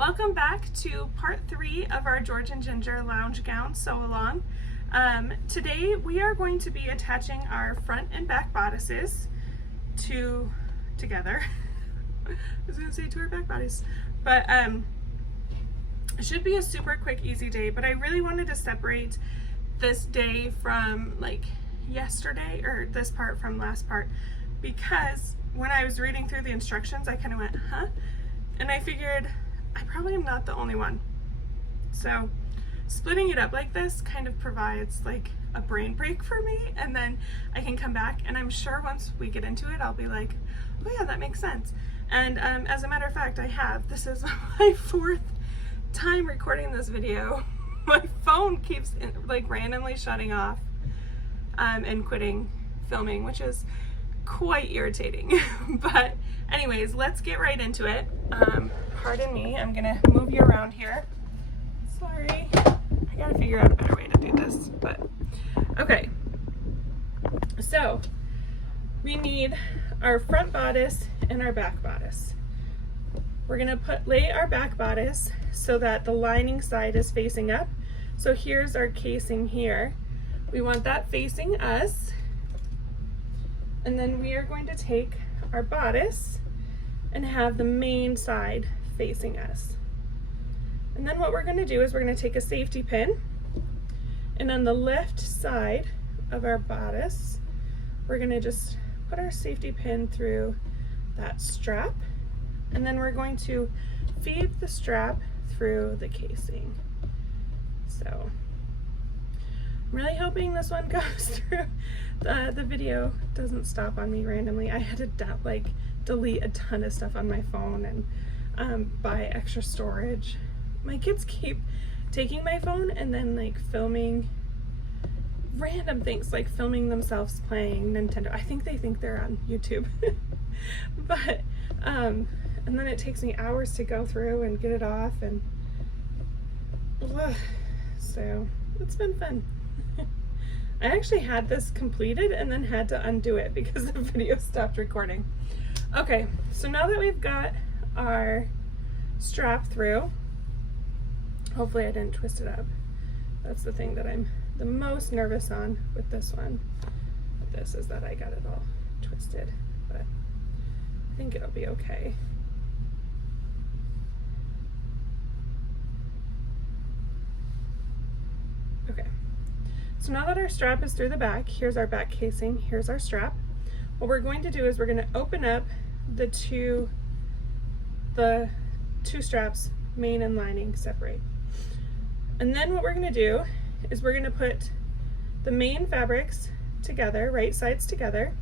Welcome back to part 3 of our George and Ginger lounge gown sew along. Today we are going to be attaching our front and back bodices together. I was going to say to our back bodice, but it should be a super quick, easy day, but I really wanted to separate this day from like yesterday, or this part from last part, because when I was reading through the instructions I kind of went, huh? And I figured I probably am not the only one. So splitting it up like this kind of provides like a brain break for me, and then I can come back and I'm sure once we get into it I'll be like, oh yeah, that makes sense. And as a matter of fact, I have. This is my 4th time recording this video. My phone keeps like randomly shutting off and quitting filming, which is quite irritating. But anyways, let's get right into it. Pardon me, I'm gonna move you around here. Sorry, I gotta figure out a better way to do this, but okay. So we need our front bodice and our back bodice. We're gonna lay our back bodice so that the lining side is facing up. So here's our casing here. We want that facing us. And then we are going to take our bodice and have the main side facing us. And then what we're going to do is we're going to take a safety pin, and on the left side of our bodice we're going to just put our safety pin through that strap, and then we're going to feed the strap through the casing. So I'm really hoping this one goes through. The video doesn't stop on me randomly. I had to delete a ton of stuff on my phone and buy extra storage. My kids keep taking my phone and then like filming random things, like filming themselves playing Nintendo. I think they think they're on YouTube. But and then it takes me hours to go through and get it off, and so it's been fun. I actually had this completed and then had to undo it because the video stopped recording. Okay, so now that we've got our strap through, hopefully I didn't twist it up. That's the thing that I'm the most nervous on with this one. With this is that I got it all twisted, but I think it'll be okay. Okay. So now that our strap is through the back, here's our back casing, here's our strap. What we're going to do is we're going to open up the two straps, main and lining, separate. And then what we're going to do is we're going to put the main fabrics together, right sides together,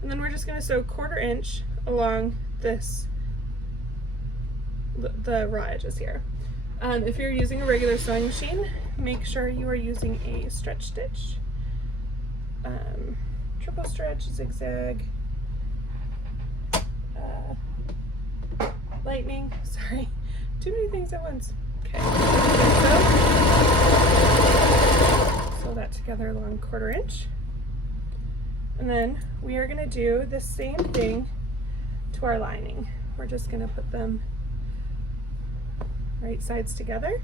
and then we're just going to sew 1/4 inch along the raw edges here. If you're using a regular sewing machine, make sure you are using a stretch stitch, triple stretch, zigzag, lightning, sorry, too many things at once. Okay, sew that together along 1/4 inch. And then we are going to do the same thing to our lining. We're just going to put them right sides together,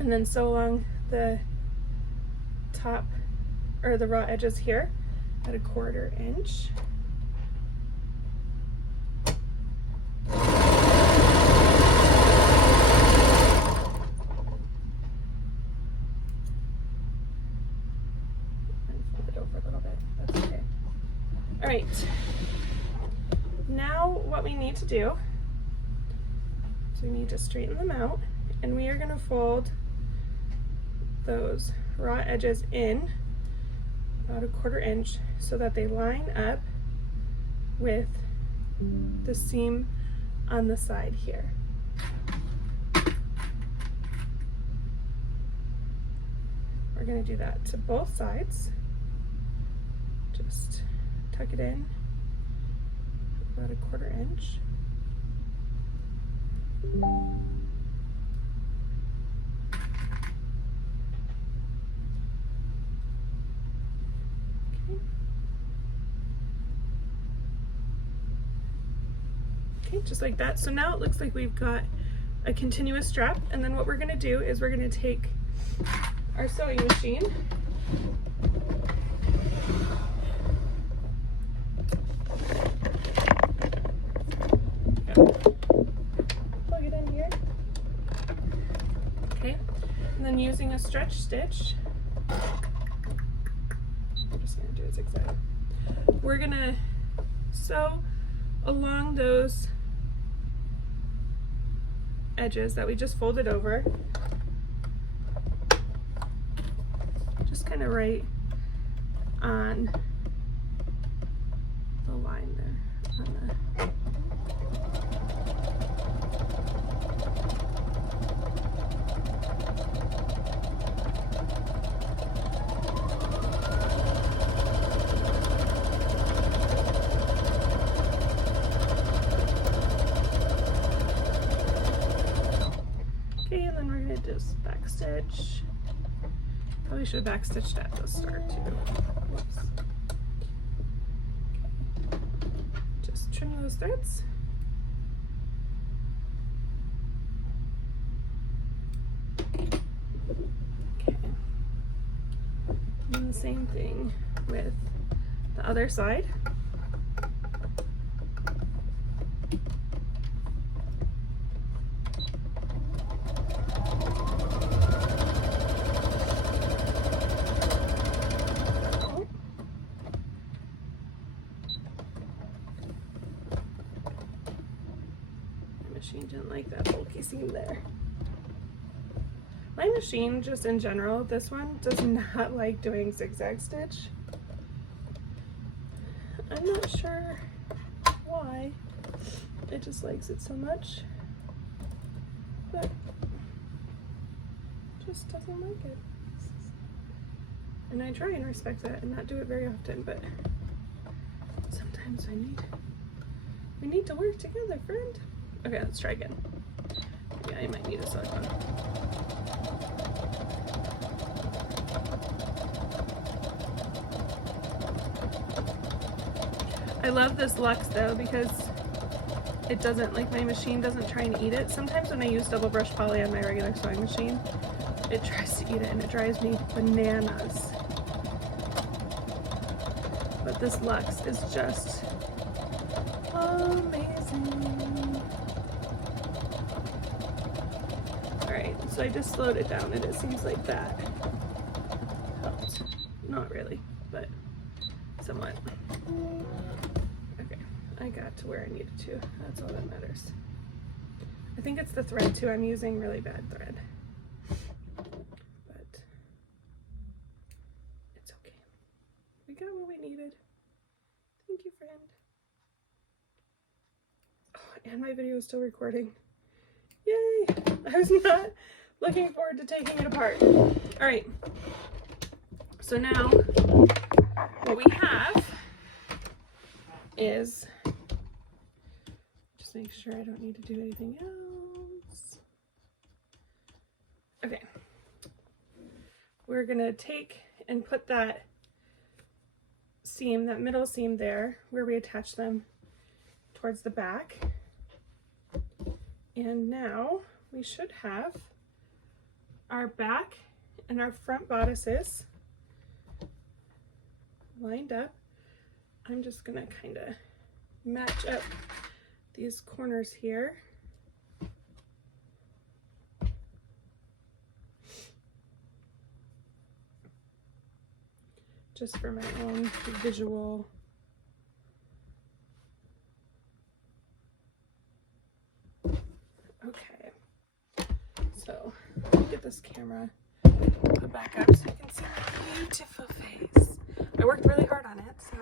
and then sew along the top, or the raw edges here at 1/4 inch. And fold it over a little bit, that's okay. All right, now what we need to do, so we need to straighten them out, and we are going to fold those raw edges in about 1/4 inch so that they line up with the seam on the side here. We're going to do that to both sides. Just tuck it in about 1/4 inch. Okay. Okay, just like that. So now it looks like we've got a continuous strap, and then what we're gonna do is we're gonna take our sewing machine, plug it in here, okay, and then using a stretch stitch, I'm just gonna do a zigzag, we're gonna sew along those edges that we just folded over, just kind of right on the line there. Okay, and then we're going to just back stitch. Probably should have back stitched at the start too. Whoops. Okay. Just trim those threads. Okay. And the same thing with the other side. Machine didn't like that bulky seam there. My machine, just in general, this one does not like doing zigzag stitch. I'm not sure why it just likes it so much, but just doesn't like it. And I try and respect that and not do it very often, but sometimes we need to work together, friend. Okay, let's try again. Yeah, I might need a silicone. I love this Luxe though, because it doesn't, like, my machine doesn't try and eat it. Sometimes when I use double brush poly on my regular sewing machine, it tries to eat it and it drives me bananas. But this Luxe is just amazing. Alright, so I just slowed it down and it seems like that helped. Not really, but somewhat. Okay, I got to where I needed to. That's all that matters. I think it's the thread too. I'm using really bad thread. But it's okay. We got what we needed. Thank you, friend. Oh, and my video is still recording. Yay! I was not looking forward to taking it apart. All right. So now what we have is, just make sure I don't need to do anything else. Okay. We're gonna take and put that seam, that middle seam there, where we attach them, towards the back. And now we should have our back and our front bodices lined up. I'm just gonna kind of match up these corners here. Just for my own visual. Okay, so let me get this camera put back up so you can see my beautiful face. I worked really hard on it, so